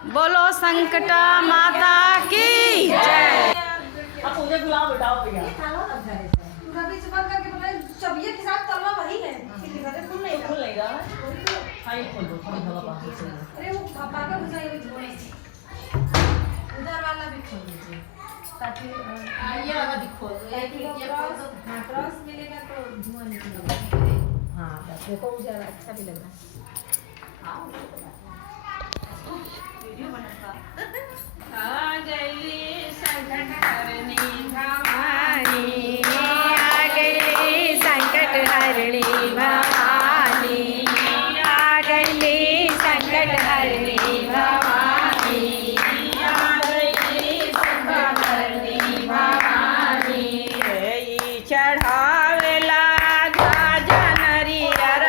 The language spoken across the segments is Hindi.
बोलो संकटा माता की जय। अब मुझे बुलाओ बेटा भैया। कभी से बंद करके बोला चबिया के साथ तलवा वही है कि लिखा खुल नहीं खुल नहीं रहा है। हाई खोल दो थोड़ी हवा पास से। अरे वो पापा का बुझाई भी धोने से उधर वाला भी खोल दीजिए ताकि ये वाला भी खोल दो। ये क्रॉस मिलेगा तो धुआं निकलेगा। हाँ बस देखो उधर अच्छा भी लग रहा है। हाँ वीडियो बनाता आ गई संकट हरणी भवानी, आ गई संकट हरणी भवानी, आ गई संकट हरणी भवानी, आ गई संकट हरणी भवानी। चढ़ावेला ध्वजा नरियर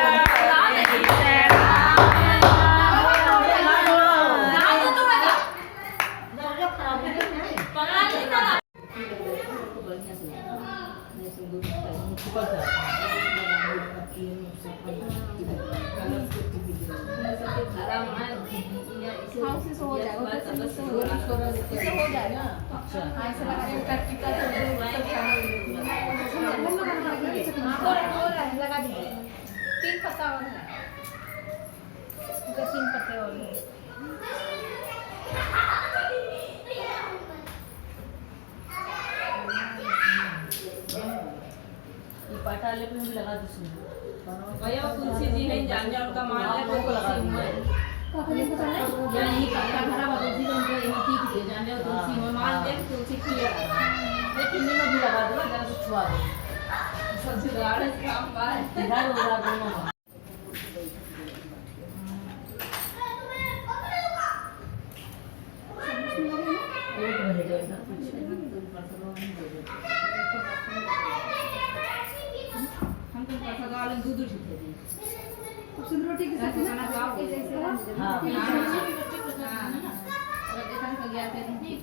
लगा दीजिए 3 पत्ता और है 3 पत्ते और है। पटाले पे भी लगा दूँ। भैया तुलसी जी है जान जा उनका मान ले को लगा दूँगा। या यही कपड़ा भरा हुआ तुलसी को उनको यही ठीक है जान जा तुलसी में मान दे तुलसी की ये किन्नी में भी लगा दो जरा कुछ छुआ दो। सबसे गाढ़ा काम बात इधर उधर दोनों में। एक रह जाए ना हम तो सगा ले दूध छुटे दी सिंदूर रोटी के साथ खाना खाओ के जैसे हाँ और देखा तो गया थे ठीक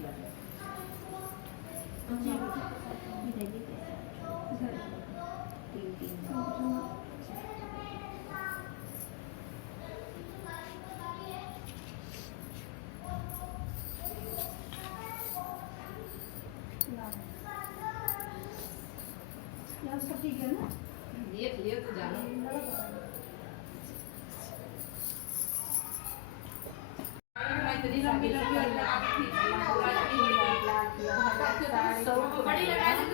यार सब ठीक है ना ये तो जानो इतनी लंबी लंबी और बड़ी लगा दी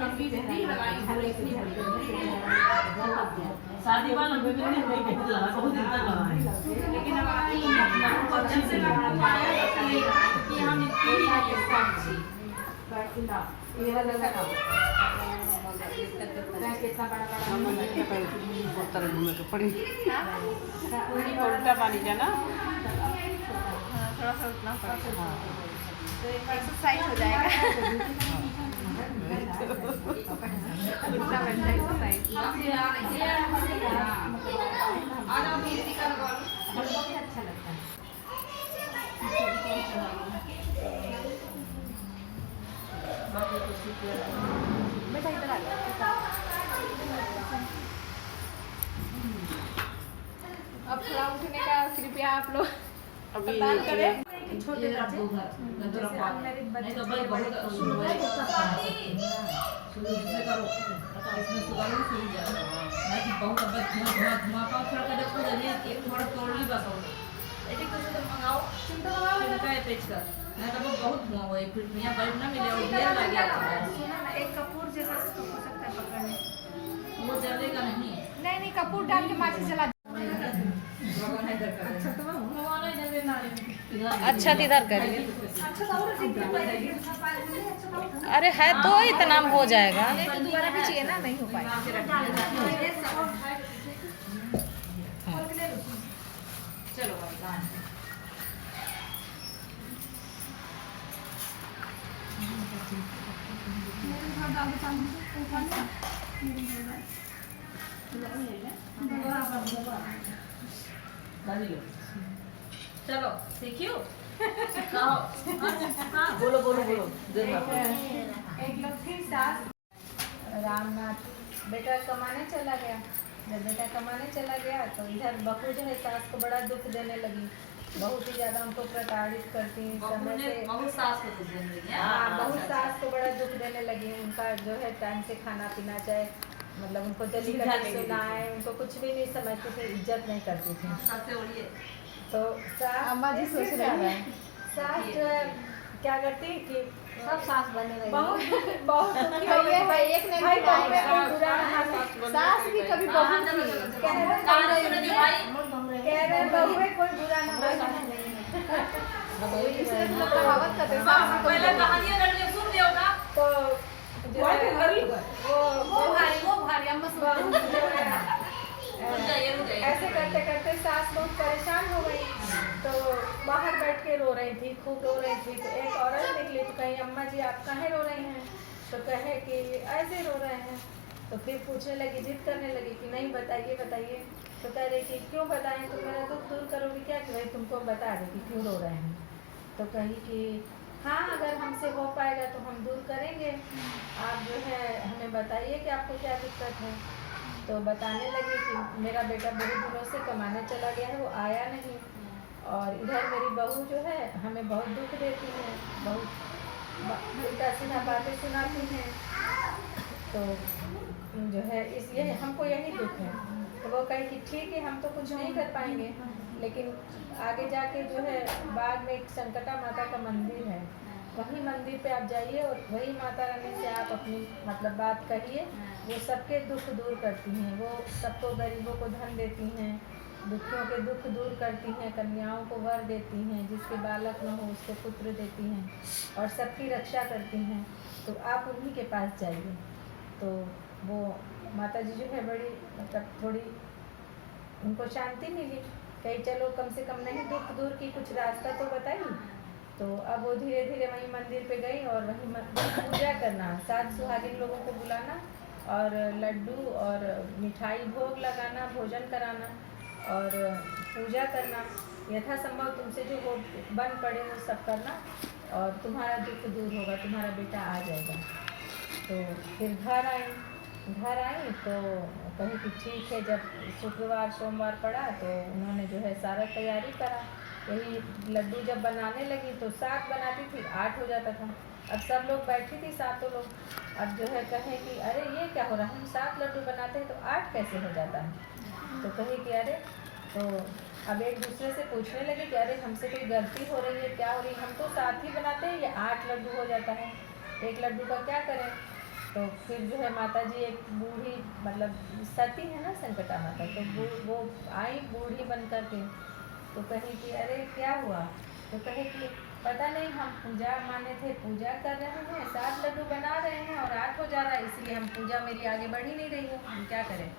लंबी भी लगाई है इतनी शादी वाला में भी नहीं नहीं लगा बहुत दिन तक लगा है। लेकिन अब आप बच्चन से लगा पाया कि हम इतनी ही समझी ये वाला लगा कितना बड़ा बोतल घूमे के पड़ी उल्टा पानी जाना थोड़ा सा उतना पड़ा तो एक बार एक्सरसाइज हो जाएगा कितना बनता है एक्सरसाइज हमको भी अच्छा लगता है बेटा इधर आ अब थोड़ा उठने का कृपया आप लोग प्रदान करें छोटे नहीं तो भाई बहुत शुरू है शुरू से करो इसमें सुधार सुन जाए मैं कि बहुत अब धुआं का थोड़ा कर देखो जल्दी एक थोड़ा तोड़ ली बस ऐसे कुछ तो मंगाओ चिंता मंगाओ इनका है पेच कर मैं तो बहुत धुआं हुआ है फिर यहाँ बैठ ना मिले और ढेर लग गया एक कपूर जैसा हो सकता है पकड़ने वो जलेगा नहीं नहीं कपूर डाल के माचिस जला अच्छा इधर करिए। अच्छा अरे है तो इतना हो जाएगा। दोबारा भी चाहिए ना नहीं हो पाएगा चलो चलो सीखियो हाँ बोलो बोलो बोलो देर मत एक लोग थी सास रामनाथ बेटा कमाने चला गया। जब बेटा कमाने चला गया तो इधर बहू जो है सास को बड़ा दुख देने लगी बहुत ही ज़्यादा उनको प्रताड़ित करती बहू समय ने से। बहुत सास को दुख देने लगी है। हाँ, बहुत सास को बड़ा दुख देने लगी। उनका जो है टाइम से खाना पीना चाहे मतलब उनको जल्दी कभी सुनाए, उनको कुछ भी नहीं समझती थी, इज्जत नहीं करती थी। सबसे बड़ी है। तो सास अम्मा जी सोच रही हैं। सास जो है क्या करती कि सब सास बने रही बहुत बहुत दुखी हो ये गई। भाई एक नहीं भाई बहू पे दिखाएगा। कोई बुरा हाल सास भी कभी हाँ, बहू हाँ, चलो, चलो, थी। चलो। कह रहे कहानी सुनो जी भाई। कह रहे बहू है कोई बुरा ना माने। इसलिए तो लोग कहावत करते हैं, सास भी कभी पहले बहू कहानी अगर ये सुन लियो का तो जो है वो भारी अम्मा बहू जो है रुक जाइए। ऐसे करते करते सास बहुत परेशान हो गई। तो बाहर बैठ के रो रही थी, खूब रो रही थी। तो एक औरत निकली तो कही अम्मा जी आप काहे रो रही हैं? तो कहे कि ऐसे रो रहे हैं। तो फिर पूछने लगी, जिद करने लगी कि नहीं बताइए बताइए। तो कह रही कि क्यों बताएं, तो मेरा दुख दूर करोगी क्या कि भाई तुमको बता दे कि क्यों रो रहे हैं। तो कही कि हाँ अगर हमसे हो पाएगा तो हम दूर करेंगे, आप जो है हमें बताइए कि आपको क्या दिक्कत है। तो बताने लगी कि मेरा बेटा बहुत दिनों से कमाने चला गया है, वो आया नहीं, और इधर मेरी बहू जो है हमें बहुत दुख देती है, बहुत उल्टा सीधा बातें सुनाती हैं। तो जो है इसलिए हमको यही दुख है। तो वो कहे कि ठीक है हम तो कुछ नहीं कर पाएंगे, लेकिन आगे जाके जो है बाद में एक संकटा माता का मंदिर है, वही मंदिर पे आप जाइए और वही माता रानी से आप अपनी मतलब बात कहिए। वो सबके दुख दूर करती हैं, वो सबको गरीबों को धन देती हैं, दुखियों के दुख दूर करती हैं, कन्याओं को वर देती हैं, जिसके बालक न हो उसको पुत्र देती हैं और सबकी रक्षा करती हैं। तो आप उन्हीं के पास जाइए। तो वो माता जी जो है बड़ी मतलब थोड़ी उनको शांति मिली, कहीं चलो कम से कम नहीं दुख दूर की कुछ रास्ता तो बताई। तो अब वो धीरे धीरे वहीं मंदिर पे गई और वहीं पूजा करना, 7 सुहागिन लोगों को बुलाना और लड्डू और मिठाई भोग लगाना, भोजन कराना और पूजा करना, यथासंभव तुमसे जो हो बन पड़े वो सब करना और तुम्हारा दुख दूर होगा, तुम्हारा बेटा आ जाएगा। तो फिर घर आई तो कही कि ठीक है। जब शुक्रवार सोमवार पड़ा तो उन्होंने जो है सारा तैयारी करा। यही लड्डू जब बनाने लगी तो 7 बनाती थी, 8 हो जाता था। अब सब लोग बैठी थी 7 लोग, अब जो है कहे कि अरे ये क्या हो रहा है, हम 7 लड्डू बनाते हैं तो 8 कैसे हो जाता है। तो कहे कि अरे, तो अब एक दूसरे से पूछने लगे कि अरे हमसे कोई गलती हो रही है, क्या हो रही है, हम तो 7 ही बनाते हैं, ये 8 लड्डू हो जाता है, एक लड्डू का क्या करें। तो फिर जो है माता जी एक बूढ़ी मतलब सती है ना संकटा माता, तो वो आई बूढ़ी बन कर के। तो कही कि अरे क्या हुआ। तो कहे कि पता नहीं हम पूजा माने थे, पूजा कर रहे हैं, 7 लड्डू बना रहे हैं और 8 हो जा रहा है, इसलिए हम पूजा मेरी आगे बढ़ ही नहीं रही है, हम क्या करें।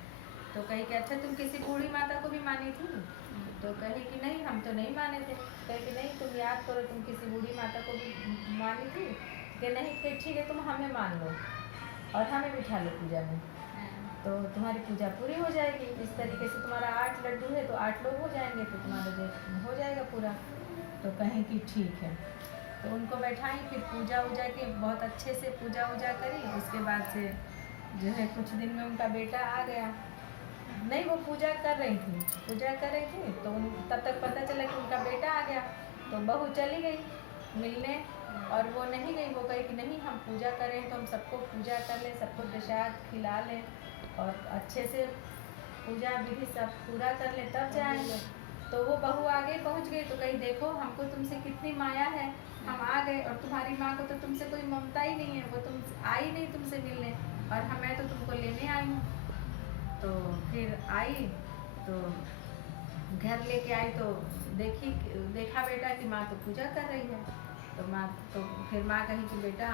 तो कही कि अच्छा तुम किसी बूढ़ी माता को भी मानी थी। तो कही कि नहीं हम तो नहीं माने थे। कहे कि नहीं तुम याद करो तुम किसी बूढ़ी माता को भी मानी थी कि नहीं। कि ठीक है तुम हमें मान लो और हमें बिठा लो पूजा में, तो तुम्हारी पूजा पूरी हो जाएगी। इस तरीके से तुम्हारा 8 लड्डू है तो 8 लोग हो जाएंगे, तो तुम्हारा जो हो जाएगा पूरा। तो कहें कि ठीक है। तो उनको बैठाई, फिर पूजा उजा के बहुत अच्छे से पूजा उजा करी। उसके बाद से जो है कुछ दिन में उनका बेटा आ गया। नहीं वो पूजा कर रही थी तो तब तक पता चला कि उनका बेटा आ गया। तो बहू चली गई मिलने और वो नहीं गई। वो कही कि नहीं हम पूजा करें तो हम सबको पूजा कर लें, सबको प्रसाद खिला लें और अच्छे से पूजा विधि सब पूरा कर लें तब जाएंगे। तो वो बहू आगे पहुंच गई। तो कही देखो हमको तुमसे कितनी माया है, हम आ गए और तुम्हारी माँ को तो तुमसे कोई ममता ही नहीं है, वो तुम आई नहीं तुमसे मिलने और मैं तो तुमको लेने आई हूँ। तो फिर आई तो घर लेके आई तो देखा बेटा कि माँ तो पूजा कर रही है। तो फिर माँ कही कि बेटा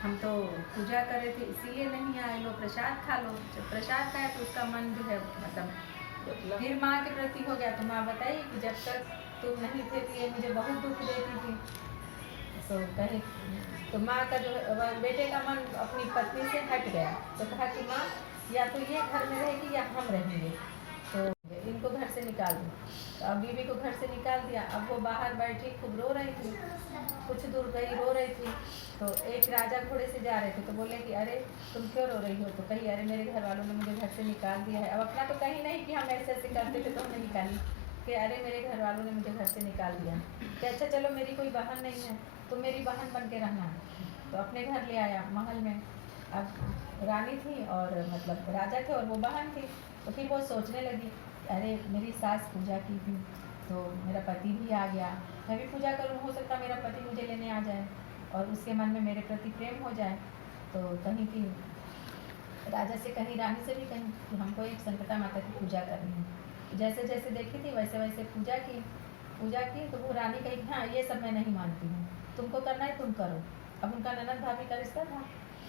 हम तो पूजा कर रहे थे इसीलिए नहीं आए, लो प्रसाद खा लो। जब प्रसाद खाए तो उसका मन जो है मतलब फिर माँ के प्रति हो गया। तो माँ बताई कि जब तक तुम नहीं थे तो ये मुझे बहुत दुख देती थी। तो कहीं तो माँ का जो बेटे का मन अपनी पत्नी से हट गया। तो कहा कि माँ या तो ये घर में रहेगी या हम रहेंगे, तो इनको घर से निकाल दो। तो अब बीवी को घर से निकाल दिया। अब वो बाहर बैठी खूब रो रही थी, कुछ दूर गई रो रही थी। तो एक राजा घोड़े से जा रहे थे तो बोले कि अरे तुम क्यों रो रही हो। तो कही अरे मेरे घर वालों ने मुझे घर से निकाल दिया है। अब अपना तो कहीं नहीं कि हम ऐसे ऐसे करते थे तो हमने निकाली। कि अरे मेरे घर वालों ने मुझे घर से निकाल दिया। कि अच्छा चलो मेरी कोई बहन नहीं है तो मेरी बहन बन के रहना। तो अपने घर ले आया महल में। अब रानी थी और मतलब राजा थे और वो बहन थी। तो फिर वो सोचने लगी अरे मेरी सास पूजा की थी तो मेरा पति भी आ गया, मैं भी पूजा करूँ, हो सकता मेरा पति मुझे लेने आ जाए और उसके मन में मेरे प्रति प्रेम हो जाए। तो कहीं की राजा से कहीं रानी से भी कहीं कि हमको एक संकटा माता की पूजा करनी है। जैसे जैसे देखी थी वैसे वैसे पूजा की तो वो रानी कही हाँ ये सब मैं नहीं मानती हूँ, तुमको करना है तुम करो। अब उनका ननद भाभी का रिश्ता था,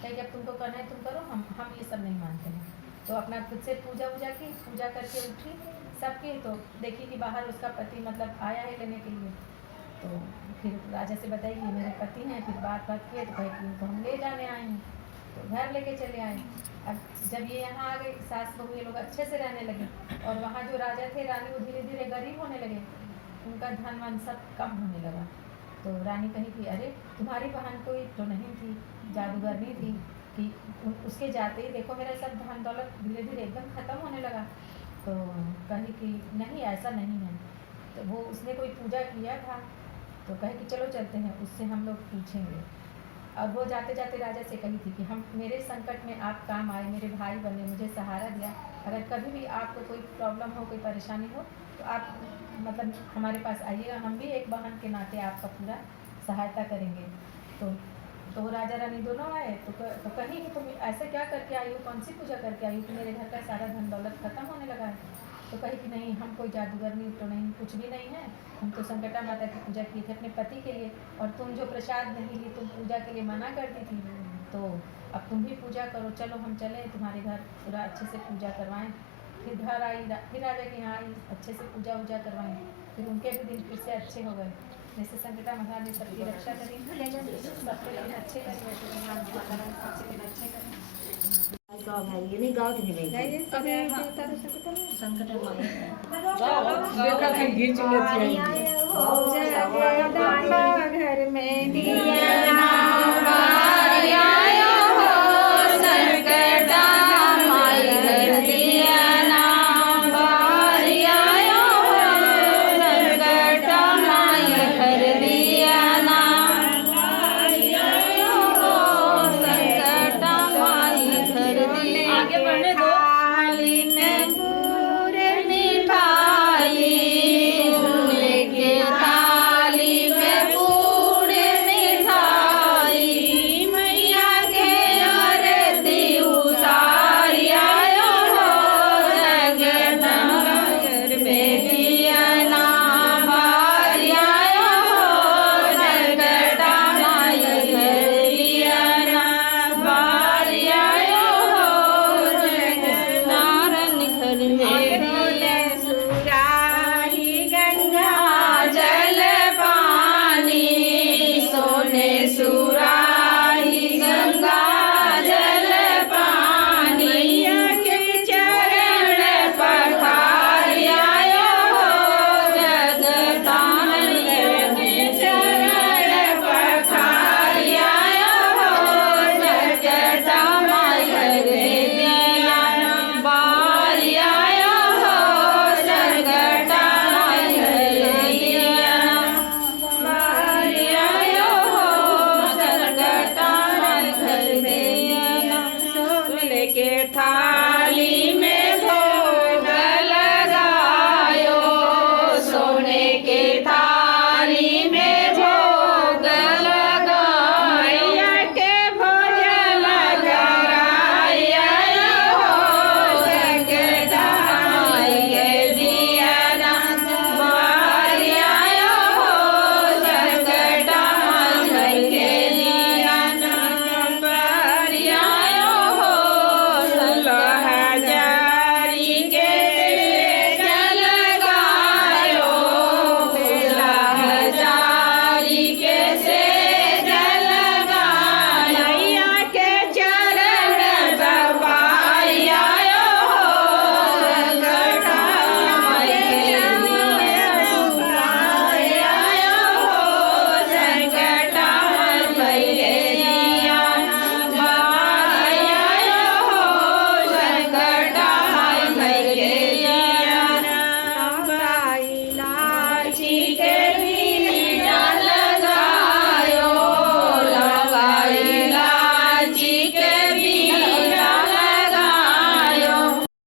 कही अब तुमको करना है तुम करो, हम ये सब नहीं मानते हैं। तो अपना खुद से पूजा की, पूजा करके उठी सबकी। तो देखी कि बाहर उसका पति मतलब आया है लेने के लिए। तो फिर राजा से बताई कि मेरे पति हैं। फिर बात किए तो कहे कि इनको हम ले जाने आए हैं। तो घर लेके चले आए। अब जब ये यहाँ आ गए सास बहू ये लोग अच्छे से रहने लगे और वहाँ जो राजा थे रानी वो धीरे धीरे गरीब होने लगे, उनका धन वन सब कम होने लगा। तो रानी कही कि अरे तुम्हारी बहन कोई तो नहीं थी, जादूगरनी थी कि उसके जाते ही देखो मेरा सब धन दौलत धीरे धीरे एकदम ख़त्म होने लगा। तो कही कि नहीं ऐसा नहीं है। तो वो उसने कोई पूजा किया था। तो कहे कि चलो चलते हैं उससे हम लोग पूछेंगे। और वो जाते जाते राजा से कही थी कि हम मेरे संकट में आप काम आए, मेरे भाई बने, मुझे सहारा दिया, अगर कभी भी आपको कोई प्रॉब्लम हो कोई परेशानी हो तो आप मतलब हमारे पास आइएगा, हम भी एक बहन के नाते आपका पूरा सहायता करेंगे। तो राजा रानी दोनों आए। तो कहीं कि तुम ऐसा क्या करके आई हो, कौन सी पूजा करके आई हो कि मेरे घर का सारा धन दौलत खत्म होने लगा है। तो कही कि नहीं हम कोई जादूगरनी तो नहीं, कुछ भी नहीं है, हम तो संकटा माता की पूजा किए थे अपने पति के लिए, और तुम जो प्रसाद नहीं ली तुम पूजा के लिए मना करती थी, तो अब तुम भी पूजा करो, चलो हम चले तुम्हारे घर पूरा अच्छे से पूजा करवाएं। फिर घर आई, फिर राजा के यहाँ आई, अच्छे से पूजा वूजा करवाएं। फिर उनके भी दिन फिर से अच्छे हो गए। जैसे संकटा माता ने सबकी रक्षा करी, सबके दिन अच्छे करें, वैसे भगवान माता रानी सबके दिन अच्छे करें। भाई नहीं गाँव की नहीं गाइए अभी उतारो संकटा में। संकट आया हो जय